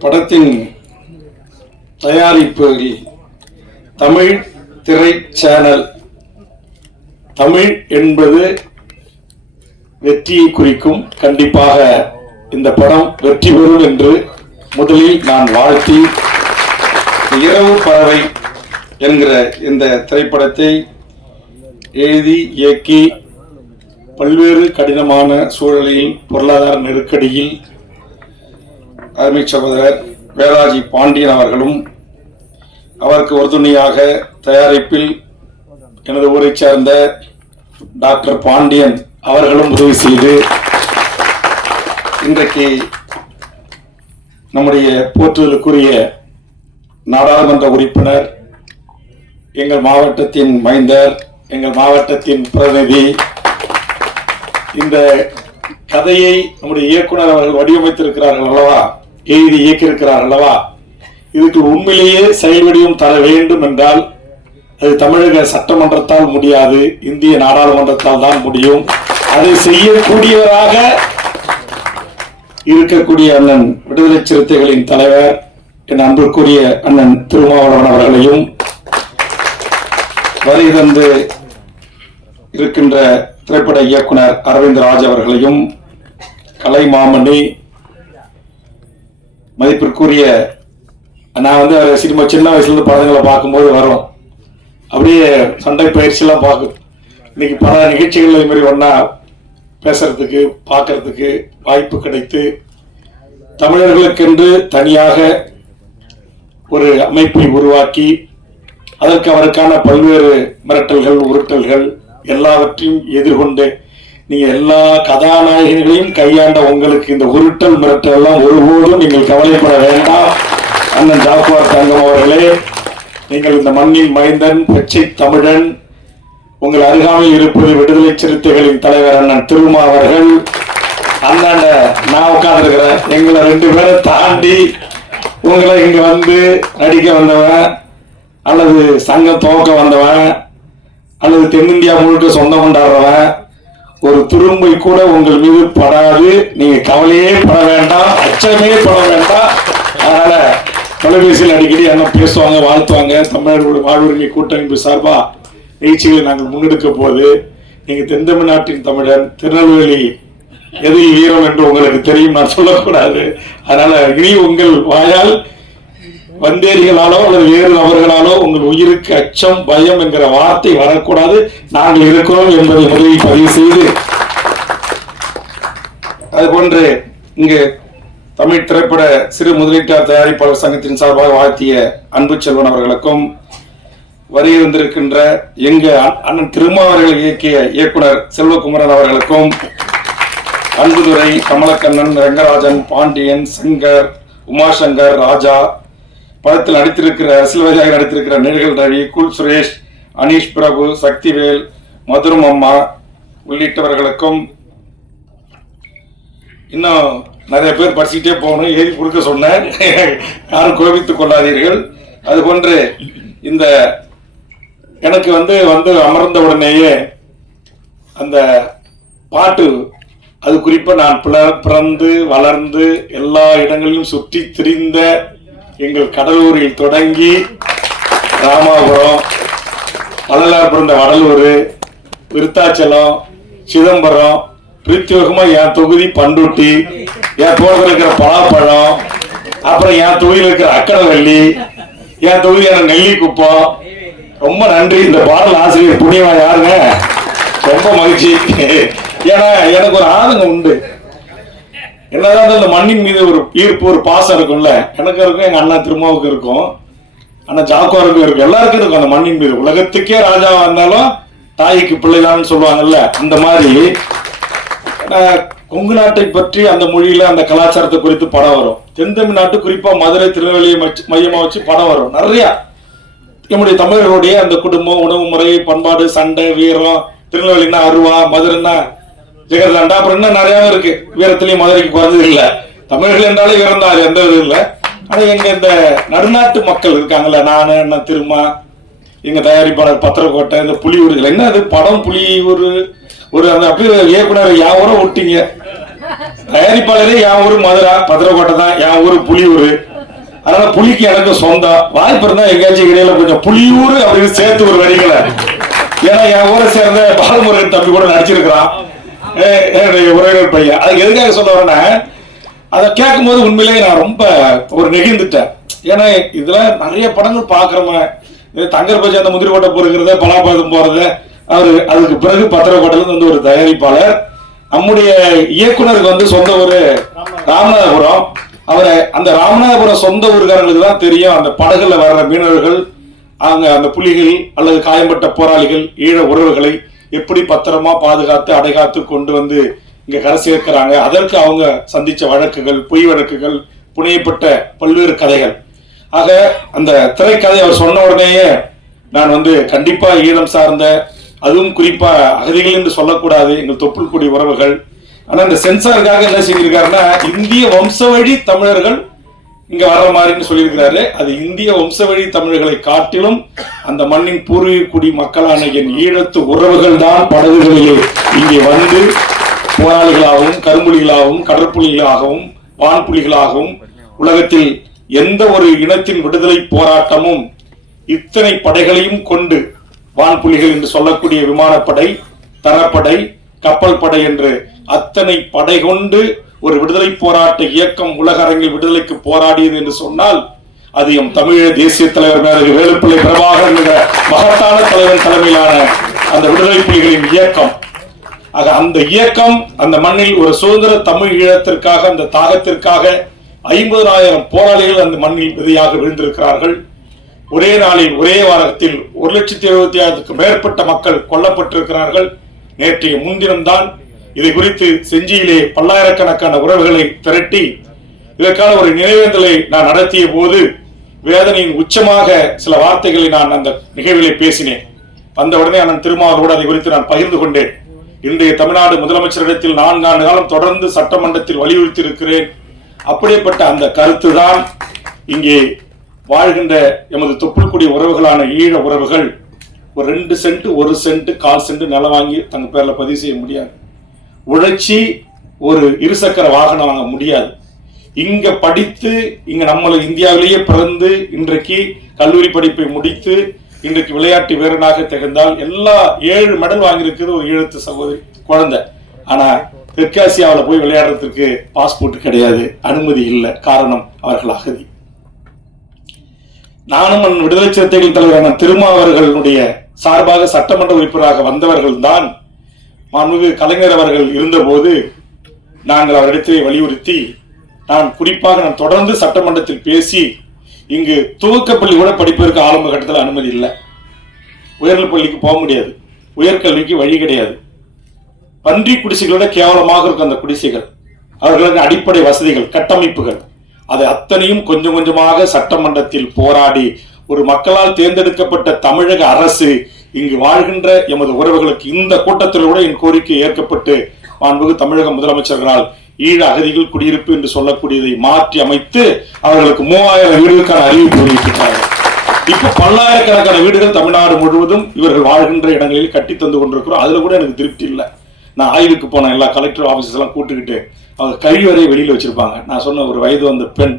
படத்தின் தயாரிப்பில் தமிழ் திரை சேனல் தமிழ் என்பது வெற்றியை குறிக்கும். கண்டிப்பாக இந்த படம் வெற்றி பெறும் என்று முதலில் நான் வாழ்த்தி இரவு பறவை என்கிற இந்த திரைப்படத்தை எழுதி இயக்கி பல்வேறு கடினமான சூழலில் பொருளாதார நெருக்கடியில் அருமை சகோதரர் வேலாஜி பாண்டியன் அவர்களும் அவருக்கு உறுதுணையாக தயாரிப்பில் எனது ஊரைச் சேர்ந்த டாக்டர் பாண்டியன் அவர்களும் உதவி செய்து இன்றைக்கு நம்முடைய போற்றுதலுக்குரிய நாடாளுமன்ற உறுப்பினர் எங்கள் மாவட்டத்தின் மைந்தர் எங்கள் மாவட்டத்தின் பிரதிநிதி இந்த கதையை நம்முடைய இயக்குனர் அவர்கள் வடிவமைத்திருக்கிறார்கள் அல்லவா? எழுதி இயக்கியிருக்கிறார் அல்லவா? இதுக்கு உண்மையிலேயே செயல் வடிவம் தர வேண்டும் என்றால் அது தமிழக சட்டமன்றத்தால் முடியாது இந்திய நாடாளுமன்றத்தால் தான் முடியும். அதை செய்யக்கூடியவராக இருக்கக்கூடிய அண்ணன் விடுதலை சிறுத்தைகளின் தலைவர் என் அன்புக்குரிய அண்ணன் திருமாவளவன் அவர்களையும் வருகை தந்து இருக்கின்ற திரைப்பட இயக்குனர் அரவிந்த் ராஜ் அவர்களையும் கலை மாமணி மதிப்பிற்குரிய நான் வந்து அவர் சினிமா சின்ன வயசுலேருந்து படங்களை பார்க்கும்போது வரும் அப்படியே சண்டை பயிற்சியெல்லாம் பார்க்கும் இன்னைக்கு பல நிகழ்ச்சிகள் இது மாதிரி ஒன்றா பேசுறதுக்கு பார்க்கறதுக்கு வாய்ப்பு கிடைத்து தமிழர்களுக்கென்று தனியாக ஒரு அமைப்பை உருவாக்கி அதற்கு அவருக்கான பல்வேறு மிரட்டல்கள் உருட்டல்கள் எல்லாவற்றையும் எதிர்கொண்டு நீங்க எல்லா கதாநாயகர்களையும் கையாண்ட உங்களுக்கு இந்த உருட்டல் மிரட்டல் எல்லாம் ஒருபோதும் நீங்கள் கவலைப்பட வேண்டாம். அண்ணன் ஜாஃபார் தங்கம் அவர்களே நீங்கள் இந்த மண்ணின் மைந்தன் பச்சை தமிழன் உங்கள் அருகாமையில் இருப்பது விடுதலை சிறுத்தைகளின் தலைவர் அண்ணன் திருமா அவர்கள். அந்தாண்ட நான் உட்கார்ந்துருக்கிறேன். எங்களை ரெண்டு பேரை தாண்டி உங்களை இங்க வந்து நடிக்க வந்தவன் அல்லது சங்கம் துவக்க வந்தவன் அல்லது தென்னிந்தியா முழுக்க சொந்தம் கொண்டாடுறவன் ஒரு துரும்பை கூட உங்கள் மீது படாது. நீங்க கவலையே பட வேண்டாம் அச்சமே பட வேண்டாம். அதனால தொலைபேசியில் அடிக்கடி என்ன பேசுவாங்க வாழ்த்துவாங்க. தமிழர்களுடைய வாழ்வுரிமை கூட்டமைப்பு சார்பா நிகழ்ச்சிகளை நாங்கள் முன்னெடுக்க போது நீங்க தென் தமிழ்நாட்டின் தமிழன் திருநெல்வேலி எதில் வீரம் என்று உங்களுக்கு தெரியும் நான் சொல்லக்கூடாது. அதனால இனி உங்கள் வாயால் வந்தேரிகளாலோ அல்லது வேறு நபர்களாலோ உங்கள் உயிருக்கு அச்சம் பயம் என்கிற வார்த்தை வரக்கூடாது. நாங்கள் இருக்கிறோம் என்பதை முதலில் பதிவு செய்து அதுபோன்று இங்கு தமிழ் திரைப்பட சிறு முதலீட்டார் தயாரிப்பாளர் சங்கத்தின் சார்பாக வாழ்த்திய அன்பு செல்வன் அவர்களுக்கும் வருகை வந்திருக்கின்ற எங்க அண்ணன் திருமாவர்கள் இயக்கிய இயக்குனர் செல்வகுமரன் அவர்களுக்கும் அன்புதுரை கமலக்கண்ணன் ரங்கராஜன் பாண்டியன் சங்கர் உமாசங்கர் ராஜா படத்தில் நடித்திருக்கிற அரசியல்வாதியாக நடித்திருக்கிற நிழல் ரவி குல் சுரேஷ் அனீஷ் பிரபு சக்திவேல் மதுரம் அம்மா உள்ளிட்டவர்களுக்கும் இன்னும் நிறைய பேர் படிச்சுக்கிட்டே போகணும். ஏறி கொடுக்க சொன்னேன் யாரும் கோபித்துக் கொள்ளாதீர்கள். அதுபோன்று இந்த எனக்கு வந்து வந்து அமர்ந்த உடனேயே அந்த பாட்டு அது குறிப்பாக நான் பிள- பிறந்து வளர்ந்து எல்லா இடங்களிலும் சுற்றி திரிந்த எங்கள் கடலூரில் தொடங்கி ராமாபுரம் வள்ளலார் வடலூர் விருத்தாச்சலம் சிதம்பரம் பிரத்யோகமாக என் தொகுதி பண்டுட்டி என் தோட்டத்தில் இருக்கிற பலாப்பழம் அப்புறம் என் தொகுதியில் இருக்கிற அக்கடவள்ளி என் தொகுதியான நெல்லிக்குப்பம். ரொம்ப நன்றி. இந்த பாடல் ஆசிரியர் புண்ணியமா யாருங்க? ரொம்ப மகிழ்ச்சி. ஏன்னா எனக்கு ஒரு ஆதங்கம் உண்டு. என்னதான் அந்த மண்ணின் மீது ஒரு ஈர்ப்பு ஒரு பாசம் இருக்கும்ல? எனக்கு இருக்கும் எங்க அண்ணா திருமாவுக்கு இருக்கும். அண்ணா ஜாக்குவாருக்கும் இருக்கும். எல்லாருக்கும் இருக்கும் அந்த மண்ணின் மீது. உலகத்துக்கே ராஜாவா இருந்தாலும் தாய்க்கு பிள்ளைதான்னு சொல்லுவாங்கல்ல அந்த மாதிரி. கொங்கு நாட்டை பற்றி அந்த மொழியில அந்த கலாச்சாரத்தை குறித்து படம் வரும். தென் தமிழ்நாட்டு குறிப்பா மதுரை திருநெல்வேலியை மையமா வச்சு படம் வரும். நிறைய. நம்முடைய தமிழர்களுடைய அந்த குடும்பம் உணவு முறை பண்பாடு சண்டை வீரம் திருநெல்வேலினா அருவா மதுரைன்னா ஜெகதாண்டா அப்புறம் இன்னும் நிறைய இருக்கு. வீரத்திலையும் மதுரைக்கு குறைஞ்சது இல்ல. தமிழர்கள் என்றாலே வீரம் தான் அது எந்த இது இல்லை. ஆனா எங்க இந்த நடுநாட்டு மக்கள் இருக்காங்கல்ல நானு என்ன திருமா எங்க தயாரிப்பாளர் பத்திரக்கோட்டை இந்த புலியூர் என்ன அது? படம் புலியூர் ஒரு அந்த அப்படியே இயக்குனர் யாவரும் விட்டீங்க தயாரிப்பாளரே என் ஊர் மதுரா பத்திரக்கோட்டை தான் என் ஊர் புலியூர் அதனால புலிக்கு எனக்கு சொந்தம். வாய்ப்பு இருந்தா எங்கேயாச்சும் இடையில கொஞ்சம் புலியூர் அப்படின்னு சேர்த்து ஒரு வரிகளை. ஏன்னா என் ஊரை சேர்ந்த பாலமுருகன் தம்பி கூட நடிச்சிருக்கிறான். என்னுடைய உறவினர் பையன். அது எதுக்காக சொல்ல வரேன்னா அதை கேட்கும்போது உண்மையிலேயே நான் ரொம்ப ஒரு நெகிழ்ந்துட்டேன். ஏன்னா இதுல நிறைய படங்கள் பாக்குறோமே இது தங்கர் பச்சி அந்த முந்திரி கோட்டை பொறுக்கிறது பலாபாதம் போறது. அவரு அதுக்கு பிறகு பத்திரக்கோட்டையில இருந்து வந்து ஒரு தயாரிப்பாளர். நம்முடைய இயக்குனருக்கு வந்து சொந்த ஒரு ராமநாதபுரம். அவரை அந்த ராமநாதபுரம் சொந்த ஊருக்காரங்களுக்கு தான் தெரியும். அந்த படகுல வர்ற மீனவர்கள் அங்க அந்த புலிகள் அல்லது காயம்பட்ட போராளிகள் ஈழ உறவுகளை எப்படி பத்திரமா பாதுகாத்து அடைகாத்து கொண்டு வந்து இங்க கரை சேர்க்கிறாங்க? அதற்கு அவங்க சந்திச்ச வழக்குகள் பொய் வழக்குகள் புனையப்பட்ட பல்வேறு கதைகள். ஆக அந்த திரைக்கதை அவர் சொன்ன உடனேயே நான் வந்து கண்டிப்பா ஈழம் சார்ந்த அதுவும் குறிப்பா அகதிகள் என்று சொல்லக்கூடாது எங்கள் தொப்புள் கூடிய உறவுகள். ஆனா இந்த சென்சாருக்காக என்ன செஞ்சிருக்காருன்னா இந்திய வம்சவழி தமிழர்கள் இங்க வர்ற மாதிரின்னு சொல்லியிருக்கிறாரு. அது இந்திய வம்சவழி தமிழர்களை காட்டிலும் அந்த மண்ணின் பூர்வீக குடி மக்களான என் ஈழத்து உறவுகள் தான் படகுகளிலே இங்கே வந்து போராளிகளாகவும் கரும்புலிகளாகவும் கடற்புலிகளாகவும் வான்புலிகளாகவும் உலகத்தில் எந்த ஒரு இனத்தின் விடுதலை போராட்டமும் இத்தனை படைகளையும் கொண்டு வான்புலிகள் என்று சொல்லக்கூடிய விமானப்படை தரப்படை கப்பல் படை என்று அத்தனை படை கொண்டு ஒரு விடுதலை போராட்ட இயக்கம் உலக அரங்கில் விடுதலைக்கு போராடியது என்று சொன்னால் அது எம் தமிழக தேசிய தலைவர் மேலகு வேலுப்பிள்ளை பிரபாகர் என்ற மகத்தான தலைவன் தலைமையிலான அந்த விடுதலை புலிகளின் இயக்கம். ஆக அந்த இயக்கம் அந்த மண்ணில் ஒரு சுதந்திர தமிழ் ஈழத்திற்காக அந்த தாகத்திற்காக ஐம்பதாயிரம் போராளிகள் அந்த மண்ணில் விதையாக விழுந்திருக்கிறார்கள். ஒரே நாளில் ஒரே வாரத்தில் ஒரு லட்சத்தி எழுபத்தி ஆயிரத்துக்கு மேற்பட்ட மக்கள் கொல்லப்பட்டிருக்கிறார்கள். நேற்றைய முன்தினம்தான் இதை குறித்து செஞ்சியிலே பல்லாயிரக்கணக்கான உறவுகளை திரட்டி இதற்கான ஒரு நினைவேந்தலை நான் நடத்திய போது வேதனையின் உச்சமாக சில வார்த்தைகளை நான் அந்த நிகழ்விலே பேசினேன். வந்த உடனே அண்ணன் திருமாவளோடு அதை குறித்து நான் பகிர்ந்து கொண்டேன். இன்றைய தமிழ்நாடு முதலமைச்சரிடத்தில் நான்கு ஆண்டு காலம் தொடர்ந்து சட்டமன்றத்தில் வலியுறுத்தி இருக்கிறேன் அப்படிப்பட்ட அந்த கருத்து தான் இங்கே வாழ்கின்ற எமது தொப்புள்குடி உறவுகளான ஈழ உறவுகள் ஒரு ரெண்டு சென்ட் ஒரு சென்ட் கால் சென்ட் நிலம் வாங்கி தங்க பேரில் பதிவு செய்ய முடியாது. உழைச்சி ஒரு இருசக்கர வாகனம் வாங்க முடியாது. இங்க படித்து இங்க நம்மளை இந்தியாவிலேயே பிறந்து இன்றைக்கு கல்லூரி படிப்பை முடித்து இன்றைக்கு விளையாட்டு வீரனாக திகழ்ந்தால் எல்லா ஏழு மெடல் வாங்கியிருக்குது ஒரு ஈழத்து சகோதரி குழந்தை. ஆனா தெற்காசியாவில் போய் விளையாடுறதுக்கு பாஸ்போர்ட் கிடையாது. அனுமதி இல்லை. காரணம் அவர்கள் அகதி. நானும் விடுதலை சிறுத்தைகள் தலைவரான திருமாவர்களுடைய சார்பாக சட்டமன்ற உறுப்பினராக வந்தவர்கள் தான் மாண்புமிகு கலைஞர் அவர்கள் இருந்தபோது நாங்கள் அவரிடத்திலே வலியுறுத்தி நான் குறிப்பாக நான் தொடர்ந்து சட்டமன்றத்தில் பேசி இங்கு துவக்கப்பள்ளி கூட படிப்பதற்கு ஆரம்ப கட்டத்தில் அனுமதி இல்லை. உயர்நிலை பள்ளிக்கு போக முடியாது. உயர்கல்விக்கு வழி கிடையாது. பன்றி குடிசைகளோட கேவலமாக இருக்கும் அந்த குடிசைகள். அவர்களுக்கு அடிப்படை வசதிகள் கட்டமைப்புகள். அதை அத்தனையும் கொஞ்சம் கொஞ்சமாக சட்டமன்றத்தில் போராடி ஒரு மக்களால் தேர்ந்தெடுக்கப்பட்ட தமிழக அரசு இங்கு வாழ்கின்ற எமது உறவுகளுக்கு இந்த கூட்டத்தில் கூட என் கோரிக்கை ஏற்கப்பட்டு மாண்புகு தமிழக முதலமைச்சர்களால் ஈழ அகதிகள் குடியிருப்பு என்று சொல்லக்கூடியதை மாற்றி அமைத்து அவர்களுக்கு மூவாயிரம் வீடுகளுக்கான அறிவிப்பு வெளியிட்டிருக்கிறார்கள். இப்ப பல்லாயிரக்கணக்கான வீடுகள் தமிழ்நாடு முழுவதும் இவர்கள் வாழ்கின்ற இடங்களில் கட்டி தந்து கொண்டிருக்கிறோம். அதுல கூட எனக்கு திருப்தி இல்லை. நான் ஆய்வுக்கு போன எல்லா கலெக்டர் ஆபீசஸ் எல்லாம் கூட்டுக்கிட்டு அவங்க கழிவறையை வெளியில வச்சிருப்பாங்க. நான் சொன்ன ஒரு வயது வந்த பெண்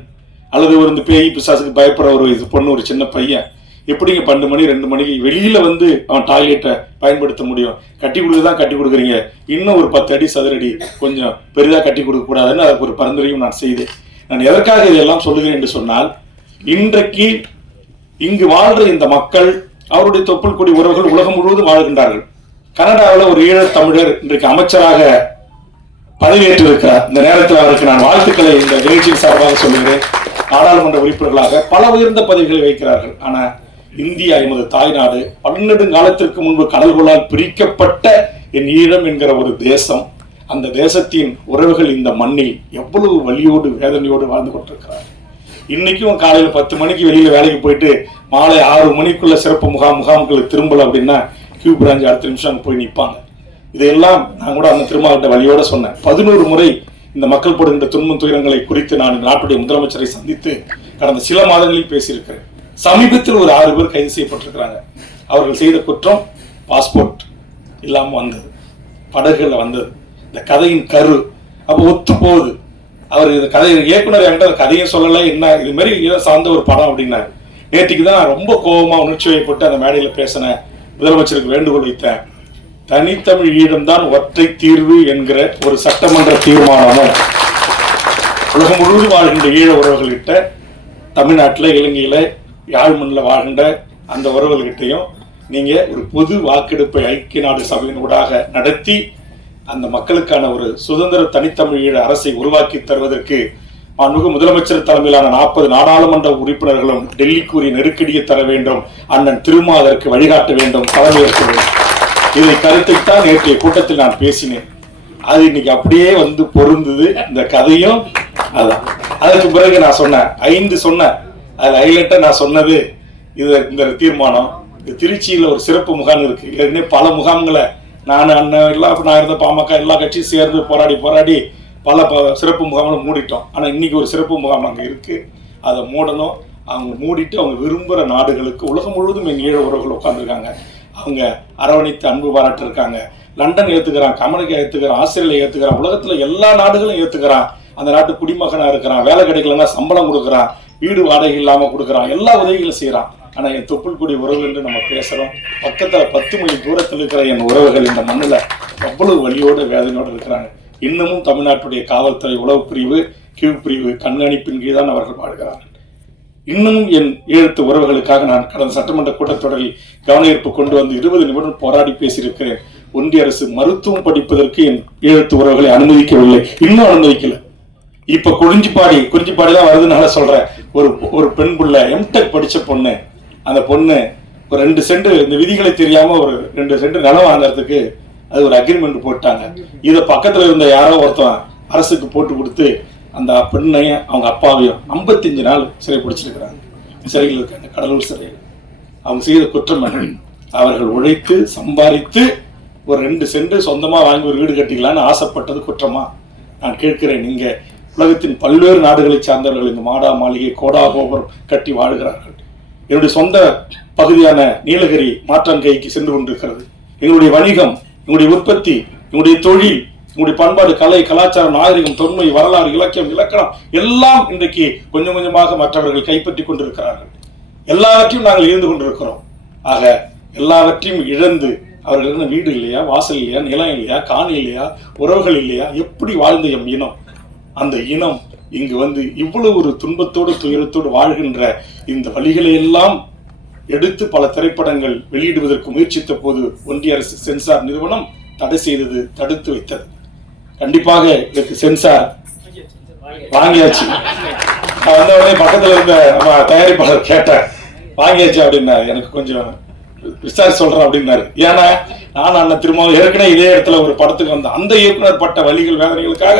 அல்லது ஒரு இந்த பேய் பிசாசுக்கு பயப்படுற ஒரு இது பொண்ணு ஒரு சின்ன பையன் எப்படிங்க பன்னெண்டு மணி ரெண்டு மணிக்கு வெளியில வந்து அவன் டாய்லெட்டை பயன்படுத்த முடியும்? கட்டி கொடுக்க தான் கட்டி கொடுக்குறீங்க. இன்னும் ஒரு பத்து அடி சதுரடி கொஞ்சம் பெரிதா கட்டி கொடுக்க கூடாதுன்னு அதுக்கு ஒரு பரிந்துரையும் நான் செய்தேன் நான் எதற்காக இதெல்லாம் சொல்லுகிறேன் என்று சொன்னால் இன்றைக்கு இங்கு வாழ்ற இந்த மக்கள் அவருடைய தொப்புள் கொடி உறவுகள் உலகம் முழுவதும் வாழ்கின்றார்கள். கனடாவில் ஒரு ஈழத் தமிழர் இன்றைக்கு அமைச்சராக பதவியேற்றிருக்கிறார். இந்த நேரத்தில் அவருக்கு நான் வாழ்த்துக்களை இந்த நிகழ்ச்சியின் சார்பாக சொல்லுகிறேன். நாடாளுமன்ற உறுப்பினர்களாக பல உயர்ந்த பதவிகளை வைக்கிறார்கள் ஆனால் இந்தியா எமது தாய்நாடு. பன்னெடுங்காலத்திற்கு முன்பு கடல்களால் பிரிக்கப்பட்ட என் ஈழம் என்கிற ஒரு தேசம். அந்த தேசத்தின் உறவுகள் இந்த மண்ணில் எவ்வளவு வலியோடு வேதனையோடு வாழ்ந்து கொண்டிருக்கிறார். இன்னைக்கும் காலையில் பத்து மணிக்கு வெளியில் வேலைக்கு போயிட்டு மாலை ஆறு மணிக்குள்ள சிறப்பு முகாம் முகாம்களுக்கு திரும்பல அப்படின்னா கியூ பிரான்ச் அடுத்த நிமிஷம் போய் நிற்பாங்க இதையெல்லாம் நான் கூட அந்த திருமாவட்ட வழியோட சொன்னேன். பதினோரு முறை இந்த மக்கள் படுகின்ற துன்பம் துயரங்களை குறித்து நான் நாட்டுடைய முதலமைச்சரை சந்தித்து கடந்த சில மாதங்களில் பேசியிருக்கிறேன். சமீபத்தில் ஒரு ஆறு பேர் கைது செய்யப்பட்டிருக்கிறாங்க. அவர்கள் செய்த குற்றம் பாஸ்போர்ட் இல்லாமல் வந்தது. படகுகளில் வந்தது. இந்த கதையின் கரு. அப்போ ஒத்து போகுது. அவர் இது கதை இயக்குனர் என்கிட்ட அந்த கதையும் சொல்லலை என்ன இது மாதிரி இதை சார்ந்த ஒரு படம் அப்படின்னாரு. நேற்றுக்கு தான் நான் ரொம்ப கோபமாக உணர்ச்சி வயப்பட்டு அந்த மேடையில் பேசினேன். முதலமைச்சருக்கு வேண்டுகோள் வைத்தேன். தனித்தமிழ் ஈழம்தான் ஒற்றை தீர்வு என்கிற ஒரு சட்டமன்ற தீர்மானமும் உலகம் முழுவதும் வாழ்கின்ற ஈழ உறவுகள்கிட்ட தமிழ்நாட்டில் இலங்கையில் யாழ்மண்ணில் வாழ்கின்ற அந்த உறவுகள்கிட்டையும் நீங்கள் ஒரு பொது வாக்கெடுப்பை ஐக்கிய நாடு சபையின் ஊடாக நடத்தி அந்த மக்களுக்கான ஒரு சுதந்திர தனித்தமிழீழ அரசை உருவாக்கி தருவதற்கு மாண்புமிகு முதலமைச்சர் தலைமையிலான நாற்பது நாடாளுமன்ற உறுப்பினர்களும் டெல்லிக்குரிய நெருக்கடியை தர வேண்டும் அண்ணன் திருமா அதற்கு வழிகாட்ட வேண்டும் தலைமையேற்க வேண்டும். இதை கருத்தைத்தான் நேற்றைய கூட்டத்தில் நான் பேசினேன். அது இன்னைக்கு அப்படியே வந்து பொருந்தது. இந்த கதையும் அதான். அதற்கு பிறகு நான் சொன்னேன் ஐந்து சொன்னேன். அது ஹைலைட்டா நான் சொன்னது. இது இந்த தீர்மானம். திருச்சியில் ஒரு சிறப்பு முகாம் இருக்கு. ஏற்கனவே பல முகாம்களை நான் அண்ணன் எல்லாம் நான் இருந்த பாமக எல்லா கட்சியும் சேர்ந்து போராடி போராடி பல ப- சிறப்பு முகாம்களை மூடிட்டோம். ஆனால் இன்றைக்கி ஒரு சிறப்பு முகாம் அங்கே இருக்குது அதை மூடணும். அவங்க மூடிட்டு அவங்க விரும்புகிற நாடுகளுக்கு உலகம் முழுவதும் எங்கள் ஈழ உறவுகள் உட்காந்துருக்காங்க அவங்க அரவணைத்து அன்பு பாராட்டு இருக்காங்க லண்டன் ஏத்துக்கிறான் கமலுக்கு ஏற்றுக்கிறான் ஆஸ்திரேலியா ஏற்றுக்கிறான் உலகத்தில் எல்லா நாடுகளும் ஏத்துக்கிறான். அந்த நாட்டு குடிமகனாக இருக்கிறான் வேலை கிடைக்கலன்னா சம்பளம் கொடுக்குறான். வீடு வாடகை இல்லாம கொடுக்குறான். எல்லா உதவிகளும் செய்கிறான் ஆனா என் தொப்புள் கூடிய உறவு என்று நம்ம பேசுறோம். பக்கத்துல பத்து மைல் தூரத்தில் இருக்கிற என் உறவுகள் இந்த மண்ணுல அவ்வளவு வழியோடு வேதனையோடு இருக்கிறாங்க. இன்னமும் தமிழ்நாட்டுடைய காவல்துறை உளவு பிரிவு கீழ் பிரிவு கண்காணிப்பின் கீழ் தான் அவர்கள் வாழ்கிறார்கள். இன்னமும் என் ஈழத்து உறவுகளுக்காக நான் கடந்த சட்டமன்ற கூட்டத்தொடரில் கவனஈர்ப்பு கொண்டு வந்து இருபது நிமிடம் போராடி பேசியிருக்கிறேன். ஒன்றிய அரசு மருத்துவம் படிப்பதற்கு என் ஈழத்து உறவுகளை அனுமதிக்கவில்லை. இன்னும் அனுமதிக்கல. இப்ப குறிஞ்சிப்பாடி குறிஞ்சிப்பாடி தான் வருதுனால சொல்றேன். ஒரு ஒரு பெண் புள்ள எம்டெக் படித்த பொண்ணு. அந்த பொண்ணு ஒரு ரெண்டு சென்ட் இந்த விதிகளை தெரியாமல் ஒரு ரெண்டு சென்ட் நிலம் வாங்குறதுக்கு அது ஒரு அக்ரிமெண்ட் போட்டாங்க. இதை பக்கத்தில் இருந்த யாரோ ஒருத்தன் அரசுக்கு போட்டு கொடுத்து அந்த பெண்ணையும் அவங்க அப்பாவையும் 55 நாள் சிறை பிடிச்சிருக்கிறாங்க. சிறையில் இருக்காங்க கடலூர் சிறையில். அவங்க செய்த குற்றம் என்ன? அவர்கள் உழைத்து சம்பாதித்து ஒரு ரெண்டு சென்ட் சொந்தமாக வாங்கி ஒரு வீடு கட்டிக்கலாம்னு ஆசைப்பட்டது குற்றமா? நான் கேட்கிறேன் நீங்கள் உலகத்தின் பல்வேறு நாடுகளைச் சார்ந்தவர்கள் இந்த மாடா மாளிகை கோடா கோபுரம் கட்டி வாழ்கிறார்கள். என்னுடைய சொந்த பகுதியான நீலகிரி மாற்றங்கைக்கு சென்று கொண்டிருக்கிறது. எங்களுடைய வணிகம் எங்களுடைய உற்பத்தி எங்களுடைய தொழில் எங்களுடைய பண்பாடு கலை கலாச்சாரம் நாகரிகம் தொன்மை வரலாறு இலக்கியம் இலக்கணம் எல்லாம் இன்றைக்கு கொஞ்சம் கொஞ்சமாக மற்றவர்கள் கைப்பற்றி கொண்டிருக்கிறார்கள். எல்லாவற்றையும் நாங்கள் இருந்து கொண்டிருக்கிறோம். ஆக எல்லாவற்றையும் இழந்து அவர்களுக்கு வீடு இல்லையா வாசல் இல்லையா நிலம் இல்லையா காணி இல்லையா உறவுகள் இல்லையா எப்படி வாழ்ந்த எம் இனம்? அந்த இனம் இங்கு வந்து இவ்வளவு ஒரு துன்பத்தோடு துயரத்தோடு வாழ்கின்ற இந்த வழிகளை எல்லாம் எடுத்து பல திரைப்படங்கள் வெளியிடுவதற்கு முயற்சித்த போது ஒன்றிய அரசு சென்சார் நிறுவனம் தடை செய்தது தடுத்து வைத்தது. கண்டிப்பாக இதற்கு சென்சார் வாங்கியாச்சு. வந்த உடனே பக்கத்துல இருந்த நம்ம தயாரிப்பாளர் கேட்டேன் வாங்கியாச்சு அப்படின்னாரு. எனக்கு கொஞ்சம் விசாரி சொல்றேன் அப்படின்னாரு. ஏன்னா நான் அண்ணன் திரும்ப ஏற்கனவே இதே இடத்துல ஒரு படத்துக்கு வந்தேன் அந்த இயக்குனர் பட்ட வழிகள் வேதனைகளுக்காக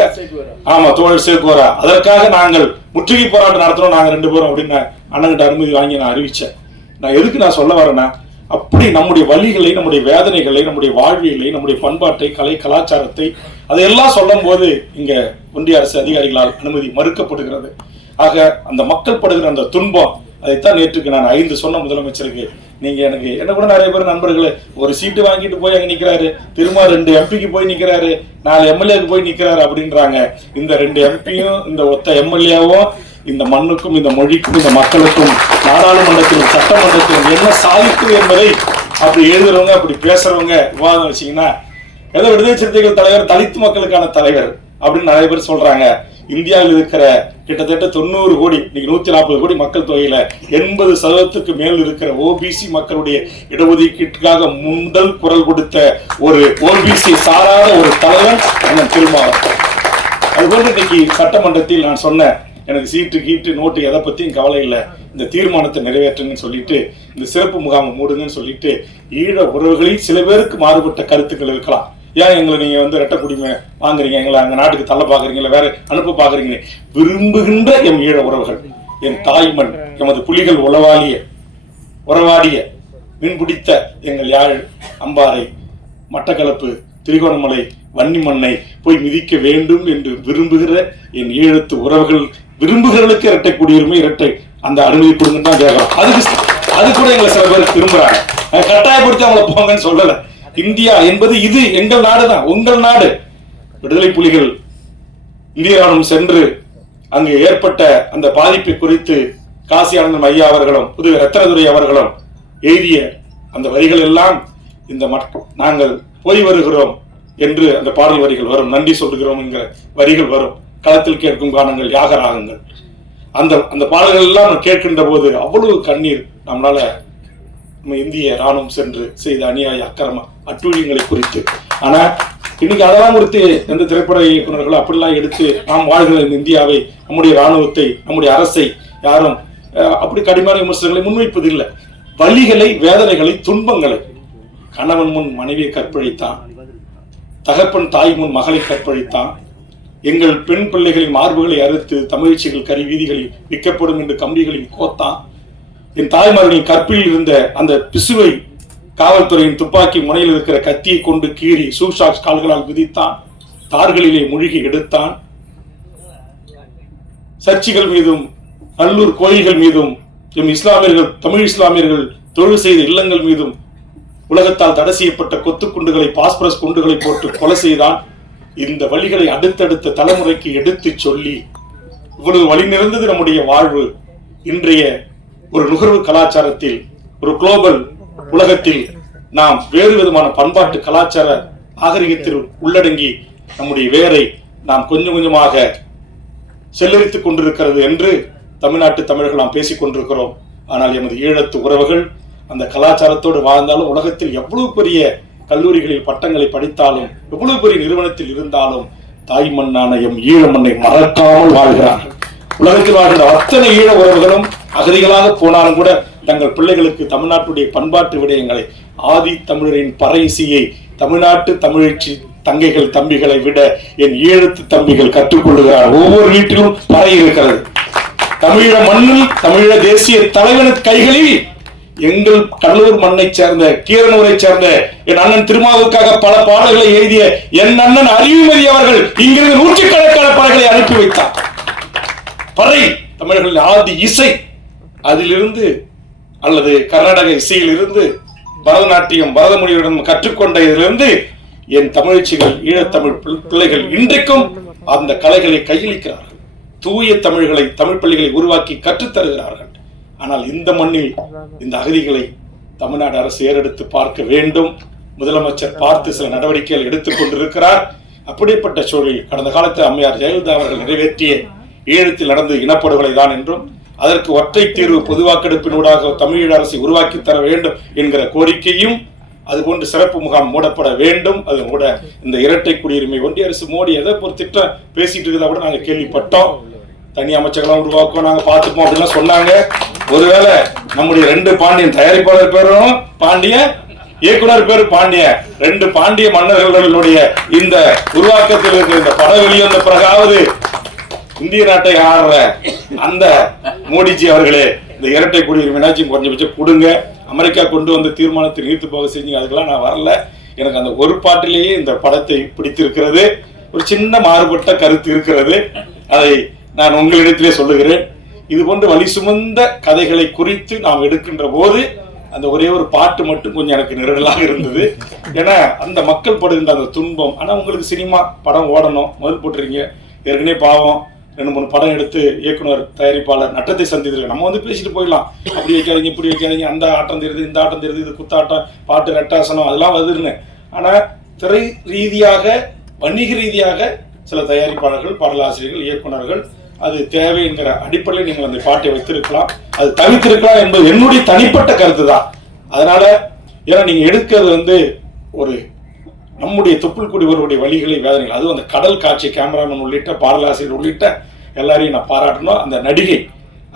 ஆமா தோழர் சேக்குவரா அதற்காக நாங்கள் முற்றுகை போராட்டம் நடத்துறோம். நாங்க ரெண்டு பேரும் அப்படின்னு அண்ணன்கிட்ட அனுமதி வாங்கி நான் அறிவிச்சேன். நான் எதுக்கு நான் சொல்ல வரேன்னா அப்படி நம்முடைய வழிகளை நம்முடைய வேதனைகளை நம்முடைய வாழ்வியலை நம்முடைய பண்பாட்டை கலை கலாச்சாரத்தை அதையெல்லாம் சொல்லும் போது இங்க ஒன்றிய அரசு அதிகாரிகளால் அனுமதி மறுக்கப்படுகிறது. ஆக அந்த மக்கள் படுகிற அந்த துன்பம் அதைத்தான் நேற்றுக்கு நான் ஐந்து சொன்ன முதலமைச்சருக்கு. நீங்க எனக்கு என்ன கூட நிறைய பேர் நண்பர்கள் ஒரு சீட்டு வாங்கிட்டு போய் அங்க நிக்கிறாரு. திரும்ப ரெண்டு எம்பிக்கு போய் நிக்கிறாரு. நாலு எம்எல்ஏக்கு போய் நிக்கிறாரு அப்படின்றாங்க. இந்த ரெண்டு எம்பியும் இந்த ஒத்த எம்எல்ஏவும் இந்த மண்ணுக்கும் இந்த மொழிக்கும் இந்த மக்களுக்கும் நாடாளுமன்றத்திலும் சட்டமன்றத்திலும் என்ன சாதிக்கும் என்பதை அப்படி எழுதுறவங்க அப்படி பேசுறவங்க விவாதம் வச்சீங்கன்னா ஏதோ விடுதலை சிறுத்தைகள் தலைவர் தலித்து மக்களுக்கான தலைவர் அப்படின்னு நிறைய பேர் சொல்றாங்க. இந்தியாவில் இருக்கிற கிட்டத்தட்ட தொண்ணூறு கோடி இன்னைக்கு நூத்தி நாற்பது கோடி மக்கள் தொகையில எண்பது சதவீதத்துக்கு மேல் இருக்கிற ஓபிசி மக்களுடைய இடஒதுக்கீட்டுக்காக முதல் குரல் கொடுத்த ஒரு ஓபிசி சாராத ஒரு தலைவர் அண்ணன் திருமாவளவன். அதுபோல இன்னைக்கு சட்டமன்றத்தில் நான் சொன்னேன் எனக்கு சீட்டு கீட்டு நோட்டு எதை பத்தியும் கவலை இல்லை. இந்த தீர்மானத்தை நிறைவேற்றுங்கன்னு சொல்லிட்டு இந்த சிறப்பு முகாமை மூடுங்கன்னு சொல்லிட்டு ஈழ உறவுகளில் சில பேருக்கு மாறுபட்ட கருத்துக்கள் இருக்கலாம். ஏன் எங்களை நீங்க வந்து ரெட்ட குடிமை வாங்குறீங்க? எங்களை அந்த நாட்டுக்கு தள்ள பாக்குறீங்களா? வேற அனுப்ப பாக்குறீங்க விரும்புகின்ற எம் ஈழ உறவுகள் என் தாய்மண் எமது புலிகள் உளவாகிய உறவாடிய மீன்பிடித்த எங்கள் யாழ் அம்பாறை மட்டக்களப்பு திரிகோணமலை வன்னிமண்ணை போய் மிதிக்க வேண்டும் என்று விரும்புகிற என் ஈழத்து உறவுகள் விரும்புகிறவர்களுக்கு இரட்டை குடியுரிமை இரட்டை அந்த அனுமதி கொடுங்கன்னு தான் கேட்கலாம் அதுக்கு அது கூட எங்களை சில பேர் விரும்புறாங்க கட்டாயப்படுத்தி அவங்கள போங்கன்னு சொல்லலை. இந்தியா என்பது இது எங்கள் நாடு தான் உங்கள் நாடு. விடுதலை புலிகள் இந்திய ராணுவம் சென்று அங்கு ஏற்பட்ட அந்த பாதிப்பை குறித்து காசி ஆனந்தம் ஐயா அவர்களும் புது ரத்தனதுரை அவர்களும் எழுதிய அந்த வரிகள் எல்லாம் இந்த நாங்கள் போய் வருகிறோம் என்று அந்த பாடல் வரிகள் வரும். நன்றி சொல்கிறோம் என்கிற வரிகள் வரும். களத்தில் கேட்கும் கானங்கள் யாகராகங்கள். அந்த அந்த பாடல்கள் எல்லாம் கேட்கின்ற போது அவ்வளவு கண்ணீர் நம்மளால இந்திய ராணுவம் சென்று செய்த அநியாய அக்கிரம அட்டூழியங்களை குறித்து. ஆனா இன்னைக்கு அதெல்லாம் குறித்து எந்த திரைப்பட இயக்குநர்களும் அப்படிலாம் எடுத்து நாம் வாழ்கிற இந்த இந்தியாவை நம்முடைய ராணுவத்தை நம்முடைய அரசை யாரும் அஹ், அப்படி கடுமையான விமர்சனங்களை முன்வைப்பதில்லை. வழிகளை வேதனைகளை துன்பங்களை. கணவன் முன் மனைவியை கற்பழித்தான். தகப்பன் தாய் முன் மகளை கற்பழித்தான். எங்கள் பெண் பிள்ளைகளின் மார்புகளை அறுத்து தமிழ்ச்சிகள் கரி வீதிகளில் விற்கப்படும் என்று கம்பிகளில் கோத்தான். என் தாய்மார்களின் கற்பில் இருந்த அந்த பிசுவை காவல்துறையின் துப்பாக்கி முனையில் இருக்கிற கத்தியை கொண்டு கீறி சூஷாக்ஸ் கால்களால் விதித்தான் தார்களிலே மூழ்கி எடுத்தான். சர்ச்சுகள் மீதும் நல்லூர் கோயில்கள் மீதும் எம் இஸ்லாமியர்கள் தமிழ் இஸ்லாமியர்கள் தொழில் செய்த இல்லங்கள் மீதும் உலகத்தால் தடை செய்யப்பட்ட கொத்து குண்டுகளை பாஸ்பரஸ் குண்டுகளை போட்டு கொலை செய்தான். இந்த வழிகளை அடுத்தடுத்த தலைமுறைக்கு எடுத்துச் சொல்லி இவ்வளவு வழி நிறைந்தது நம்முடைய வாழ்வு. இன்றைய ஒரு நுகர்வு கலாச்சாரத்தில் ஒரு குளோபல் உலகத்தில் நாம் வேறு விதமான பண்பாட்டு கலாச்சார நாகரிகத்தில் உள்ளடங்கி நம்முடைய வேரை நாம் கொஞ்சம் கொஞ்சமாக செல்லரித்துக் கொண்டிருக்கிறது என்று தமிழ்நாட்டு தமிழர்கள் நாம் பேசிக் கொண்டிருக்கிறோம். ஆனால் எமது ஈழத்து உறவுகள் அந்த கலாச்சாரத்தோடு வாழ்ந்தாலும் உலகத்தில் எவ்வளவு பெரிய கல்லூரிகளில் பட்டங்களை படித்தாலும் எவ்வளவு பெரிய நிறுவனத்தில் இருந்தாலும் தாய் மண்ணான எம் ஈழ மண்ணை மறக்காமல் வாழ்கிறார்கள். உலகத்தில் வாழ்கிற அத்தனை ஈழ உறவுகளும் அகதிகளாக போனாலும் கூட தங்கள் பிள்ளைகளுக்கு தமிழ்நாட்டுடைய பண்பாட்டு விடயங்களை ஆதி தமிழரின் பறைசியை தமிழ்நாட்டு தமிழ்ச்சி தங்கைகள் தம்பிகளை விட என் ஈழத்து தம்பிகள் கற்றுக்கொள்கிறார் ஒவ்வொரு வீட்டிலும் பறை இருக்கிறது. தமிழ மண்ணில் தமிழ தேசிய தலைவன கைகளில் எங்கள் கடலூர் மண்ணை சேர்ந்த கீரனூரை சேர்ந்த என் அண்ணன் திருமாவுக்காக பல பாடல்களை எழுதிய என் அண்ணன் அறிவுமதி அவர்கள் இங்கிருந்து நூற்றுக்கணக்கான பாடல்களை அனுப்பி வைத்தார். பறை தமிழர்களின் ஆதி இசை. அதிலிருந்து அல்லது கர்நாடக இசையிலிருந்து பரதநாட்டியம் பரதமொழியுடன் கற்றுக்கொண்ட இதிலிருந்து என் தமிழ்ச்சிகள் ஈழத்தமிழ் பிள்ளைகள் இன்றைக்கும் அந்த கலைகளை கையளிக்கிறார்கள். தூய தமிழ்களை தமிழ் பள்ளிகளை உருவாக்கி கற்றுத்தருகிறார்கள் ஆனால் இந்த மண்ணில் இந்த அகதிகளை தமிழ்நாடு அரசு ஏறெடுத்து பார்க்க வேண்டும். முதலமைச்சர் பார்த்து சில நடவடிக்கைகள் எடுத்துக் கொண்டிருக்கிறார். அப்படிப்பட்ட சூழலில் கடந்த காலத்தில் அம்மையார் ஜெயலலிதா அவர்கள் நிறைவேற்றிய ஈழத்தில் நடந்த இனப்படுகொலை தான் என்றும் அதற்கு ஒற்றை தீர்வு பொதுவாக்கெடுப்பினூடாக தமிழீழ அரசை உருவாக்கி தர வேண்டும் என்கிற கோரிக்கையும் அதுபோன்று சிறப்பு முகாம் மூடப்பட வேண்டும். அது கூட இந்த இரட்டை குடியுரிமை ஒன்றிய அரசு மோடி எதை ஒரு திட்டம் பேசிட்டு இருக்கிறதா கூட நாங்கள் கேள்விப்பட்டோம். தனி அமைச்சர்களாக உருவாக்குவோம் நாங்கள் பார்த்துப்போம் அப்படிலாம் சொன்னாங்க. ஒருவேளை நம்முடைய ரெண்டு பாண்டியன் தயாரிப்பாளர் பேரும் பாண்டியன் இயக்குனர் பேர் பாண்டியன் ரெண்டு பாண்டிய மன்னர்களுடைய இந்த உருவாக்கத்தில் இருக்கிற இந்த படம் வெளிவந்த பிறகாவது இந்திய நாட்டை ஆடுற அந்த மோடிஜி அவர்களே இந்த இரட்டை குடியுரிமைனாச்சும் குறைஞ்சபட்சம் கொடுங்க. அமெரிக்கா கொண்டு வந்த தீர்மானத்தை நீர்த்து போக செஞ்சு அதுக்கெல்லாம் நான் வரல. எனக்கு அந்த ஒரு பாட்டிலேயே இந்த படத்தை பிடித்திருக்கிறது. ஒரு சின்ன மாறுபட்ட கருத்து இருக்கிறது. அதை நான் உங்களிடத்திலே சொல்லுகிறேன். இது போன்று வழி சுமந்த கதைகளை குறித்து நாம் எடுக்கின்ற போது அந்த ஒரே ஒரு பாட்டு மட்டும் கொஞ்சம் எனக்கு நெருடலாக இருந்தது. ஏன்னா அந்த மக்கள் படுகின்ற அந்த துன்பம். ஆனால் உங்களுக்கு சினிமா படம் ஓடணும் முதல் போட்டுறீங்க ஏற்கனவே பாவம். ரெண்டு மூணு படம் எடுத்து இயக்குனர் தயாரிப்பாளர் நட்டத்தை சந்தித்திருக்க நம்ம வந்து பேசிட்டு போயிடலாம். அப்படி வைக்காதீங்க இப்படி வைக்காதீங்க அந்த ஆட்டம் தெரியுது இந்த ஆட்டம் தெரியுது இது குத்தாட்டம் பாட்டு ரெட்டாசனம் அதெல்லாம் வருதுன்னு. ஆனா திரை ரீதியாக வணிக ரீதியாக சில தயாரிப்பாளர்கள் பாடலாசிரியர்கள் இயக்குனர்கள் அது தேவை என்கிற அடிப்படையில் நீங்கள் அந்த பாட்டை வைத்திருக்கலாம். அது தவித்திருக்கலாம் என்பது என்னுடைய தனிப்பட்ட கருத்து தான் அதனால ஏன்னா நீங்க எடுக்கிறது வந்து ஒரு நம்முடைய தொப்புள் குடிவருடைய வழிகளை வேதனைகள் அதுவும் அந்த கடல் காட்சி கேமராமேன் உள்ளிட்ட பாடலாசிரியர் உள்ளிட்ட எல்லாரையும் நான் பாராட்டணும். அந்த நடிகை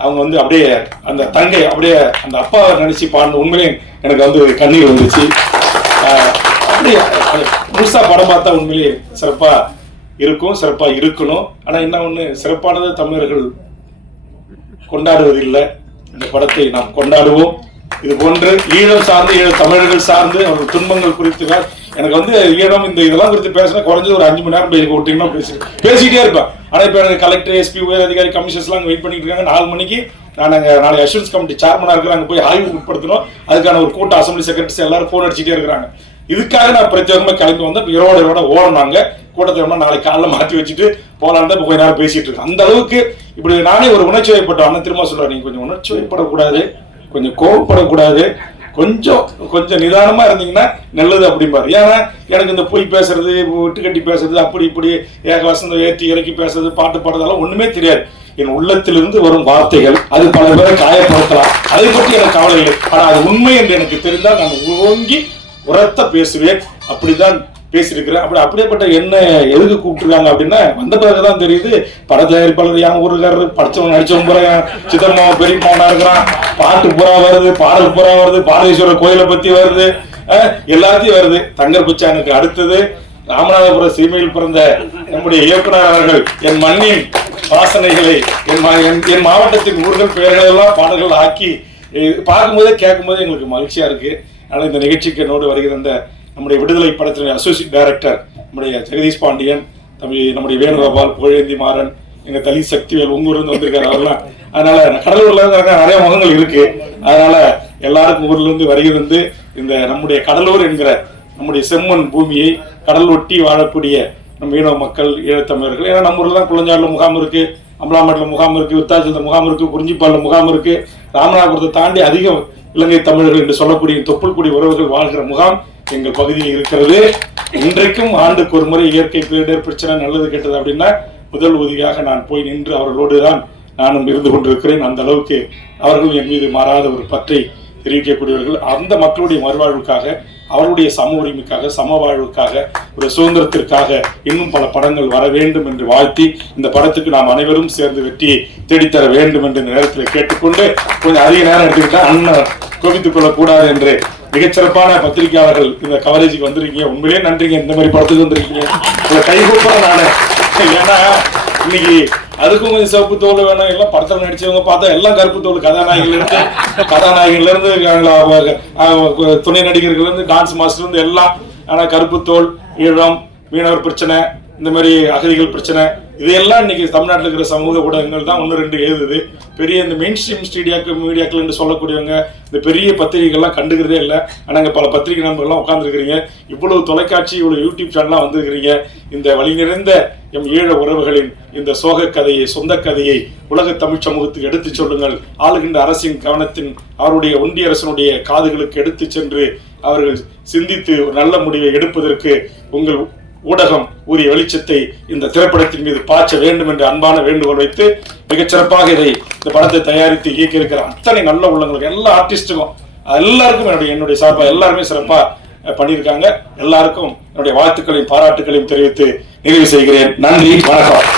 அவங்க வந்து அப்படியே அந்த தங்கை அப்படியே அந்த அப்பாவை நினைச்சு பாடின உண்மையிலே எனக்கு வந்து கண்ணீர் வந்துச்சு அப்படியே புதுசாக முழுசா படம் பார்த்தா உண்மையிலேயே சிறப்பா இருக்கும் சிறப்பா இருக்கணும். ஆனா என்ன ஒண்ணு சிறப்பானது தமிழர்கள் கொண்டாடுவதில்லை. இந்த படத்தை நாம் கொண்டாடுவோம். இது போன்று ஈழம் சார்ந்து ஈழ தமிழர்கள் சார்ந்து அவர்கள் துன்பங்கள் குறித்து எனக்கு வந்து இடம் இந்த இதெல்லாம் குறித்து பேசினா குறைஞ்சது ஒரு அஞ்சு மணி நேரம் பேசி விட்டீங்கன்னா பேசி. பேசிக்கிட்டே இருப்பேன். ஆனா இப்ப எனக்கு கலெக்டர் எஸ்பி உயர் அதிகாரி கமிஷன்ஸ் எல்லாம் வெயிட் பண்ணிட்டு இருக்காங்க. நாலு மணிக்கு நான் அங்க நாளை அஷூரன்ஸ் கமிட்டி சேர்மனா இருக்கிறாங்க போய் ஆய்வு உட்படுத்தணும். அதுக்கான ஒரு கூட்ட அசம்பிளி செக்ரட்டரிஸ் எல்லாரும் போன் அடிச்சுட்டே இருக்கிறாங்க. இதுக்காக நான் பிரத்யேகமா கிளம்பி வந்தேன். இரவோட இரவோட ஓடினாங்க கூட்டத்தை வேணா நாளைக்கு காலைல மாற்றி வச்சுட்டு போலான்னு தான் கொஞ்ச நேரம் பேசிட்டு இருக்கேன். அந்த அளவுக்கு இப்படி நானே ஒரு உணர்ச்சி வயப்பட்ட அண்ணன் திரும்ப சொல்றேன் நீங்க கொஞ்சம் உணர்ச்சி வயப்படக்கூடாது கொஞ்சம் கோவப்படக்கூடாது. கொஞ்சம் கொஞ்சம் நிதானமாக இருந்தீங்கன்னா நல்லது அப்படிம்பாரு. ஏன்னா எனக்கு இந்த பொய் பேசுறது விட்டு கட்டி பேசுறது அப்படி இப்படி ஏக வசந்த ஏற்றி இறக்கி பேசுறது பாட்டு பாடுறதெல்லாம் ஒன்றுமே தெரியாது. என் உள்ளத்திலிருந்து வரும் வார்த்தைகள் அது பல பேரை காயப்படுத்தலாம். அதை பற்றி எனக்கு கவலை இல்லை. ஆனால் அது உண்மை என்று எனக்கு தெரிந்தால் நான் ஓங்கி உரத்த பேசுவேன். அப்படிதான் பேசியிருக்கிறேன். அப்படி அப்படியேப்பட்ட என்ன எதுக்கு கூப்பிட்டுருக்காங்க அப்படின்னா வந்த பிறகு தான் தெரியுது. பட தயாரிப்பாளர் என் ஊருக்காரரு படித்தவங்க நடிச்சவன் பூரா சித்தம்மா பெரியம்மாவனா இருக்கிறான். பாட்டு பூரா வருது பாடல் பூரா வருது பாரதீஸ்வரர் கோயிலை பற்றி வருது. எல்லாத்தையும் வருது. தங்கர் பிச்சானுக்கு அடுத்தது ராமநாதபுரம் சீமையில் பிறந்த நம்முடைய இயக்குனர் அவர்கள் என் மண்ணின் வாசனைகளை என் என்- என் மாவட்டத்தின் ஊர்கள் பெயர்கள் எல்லாம் பாடல்கள் ஆக்கி பார்க்கும்போதே கேட்கும்போதே எங்களுக்கு மகிழ்ச்சியா இருக்கு. ஆனால் இந்த நிகழ்ச்சிக்கு என்னோடு வருகிற இந்த நம்முடைய விடுதலை படத்தினுடைய அசோசியேட் டைரக்டர் நம்முடைய ஜெகதீஷ் பாண்டியன் தம்பி நம்முடைய வேணுகோபால் புகழேந்தி மாறன் எங்க தலி சக்திவேல் உங்க ஊர்ல வந்திருக்காரு அவர்லாம். அதனால கடலூர்ல இருந்து நிறைய முகங்கள் இருக்கு. அதனால எல்லாருக்கும் ஊர்ல இருந்து வருகிறது இந்த நம்முடைய கடலூர் என்கிற நம்முடைய செம்மண் பூமியை கடல் ஒட்டி வாழக்கூடிய நம்ம மீனவ மக்கள் ஈழத்தமிழர்கள் ஏன்னா நம்ம ஊர்ல தான் குளஞ்சாடுல முகாம் இருக்கு அம்பலாமேட்டில் முகாம் இருக்கு வித்தாச்சலத்தில் முகாம் இருக்கு குறிஞ்சிப்பாலில் முகாம் இருக்கு. ராமநாதபுரத்தை தாண்டி அதிகம் இலங்கை தமிழர்கள் என்று சொல்லக்கூடிய தொப்புள்குடி உறவுகள் வாழ்கிற முகாம் எங்கள் பகுதியில் இருக்கிறது. இன்றைக்கும் ஆண்டுக்கு ஒரு முறை இயற்கை பேரிடர் பிரச்சனை நல்லது கெட்டது அப்படின்னா முதல் உதவியாக நான் போய் நின்று அவர்களோடு தான் நானும் இருந்து கொண்டிருக்கிறேன். அந்த அளவுக்கு அவர்களும் என் மீது மாறாத ஒரு பற்றை தெரிவிக்கக்கூடியவர்கள். அந்த மக்களுடைய மறுவாழ்வுக்காக அவருடைய சம உரிமைக்காக சம வாழ்வுக்காக ஒரு சுதந்திரத்திற்காக இன்னும் பல படங்கள் வர வேண்டும் என்று வாழ்த்தி இந்த படத்துக்கு நாம் அனைவரும் சேர்ந்து வெற்றியை தேடித்தர வேண்டும் என்று இந்த நேரத்தில் கேட்டுக்கொண்டு கொஞ்சம் அதிக நேரம் எடுத்துக்கிட்டா அண்ணன் கோபித்துக் கொள்ளக்கூடாது என்று மிகச்சிறப்பான பத்திரிகையாளர்கள் இந்த கவரேஜுக்கு வந்திருக்கீங்க. உண்மையிலே நன்றிங்க. இந்த மாதிரி படத்துக்கு வந்திருக்கீங்க. உங்களை கைகூப்ப நானு. ஏன்னா இன்னைக்கு அதுக்கும் கொஞ்சம் சிவப்பு தோல் வேணும். எல்லாம் படத்துல நடிச்சவங்க பார்த்தா எல்லாம் கருப்பு தோல் கதாநாயகில இருந்து கதாநாயகில இருந்து துணை நடிகர்கள் இருந்து டான்ஸ் மாஸ்டர் இருந்து எல்லாம். ஆனா கருப்பு தோல் ஈழம் மீனவர் பிரச்சனை இந்த மாதிரி அகதிகள் பிரச்சனை இதையெல்லாம் இன்னைக்கு தமிழ்நாட்டில் இருக்கிற சமூக ஊடகங்கள் தான் ஒன்று ரெண்டு எழுதுது. பெரிய இந்த மெயின் ஸ்ட்ரீம் ஸ்டீடியாக்கு மீடியாக்கள் என்று சொல்லக்கூடியவங்க இந்த பெரிய பத்திரிகைகள்லாம் கண்டுக்கிறதே இல்லை. ஆனால் இங்கே பல பத்திரிகை நண்பர்கள்லாம் உட்காந்துருக்கிறீங்க இவ்வளவு தொலைக்காட்சி இவ்வளவு யூடியூப் சேனல்லாம் வந்திருக்கிறீங்க. இந்த வழி நிறைந்த எம் ஈழ உறவுகளின் இந்த சோக கதையை சொந்த கதையை உலக தமிழ் சமூகத்துக்கு எடுத்துச் சொல்லுங்கள். ஆளுகின்ற அரசின் கவனத்தின் அவருடைய ஒன்றிய அரசனுடைய காதுகளுக்கு எடுத்துச் சென்று அவர்கள் சிந்தித்து ஒரு நல்ல முடிவை எடுப்பதற்கு உங்கள் ஊடகம் உரிய வெளிச்சத்தை இந்த திரைப்படத்தின் மீது பாய்ச்ச வேண்டும் என்று அன்பான வேண்டுகோள் வைத்து மிகச்சிறப்பாக இதை இந்த படத்தை தயாரித்து இயக்கியிருக்கிற அத்தனை நல்ல உள்ளங்களுக்கு எல்லா ஆர்டிஸ்டுக்கும் எல்லாருக்கும் என்னுடைய என்னுடைய சார்பாக எல்லாருமே சிறப்பாக பண்ணியிருக்காங்க. எல்லாருக்கும் என்னுடைய வாழ்த்துக்களையும் பாராட்டுகளையும் தெரிவித்து நிறைவு செய்கிறேன். நன்றி வணக்கம்.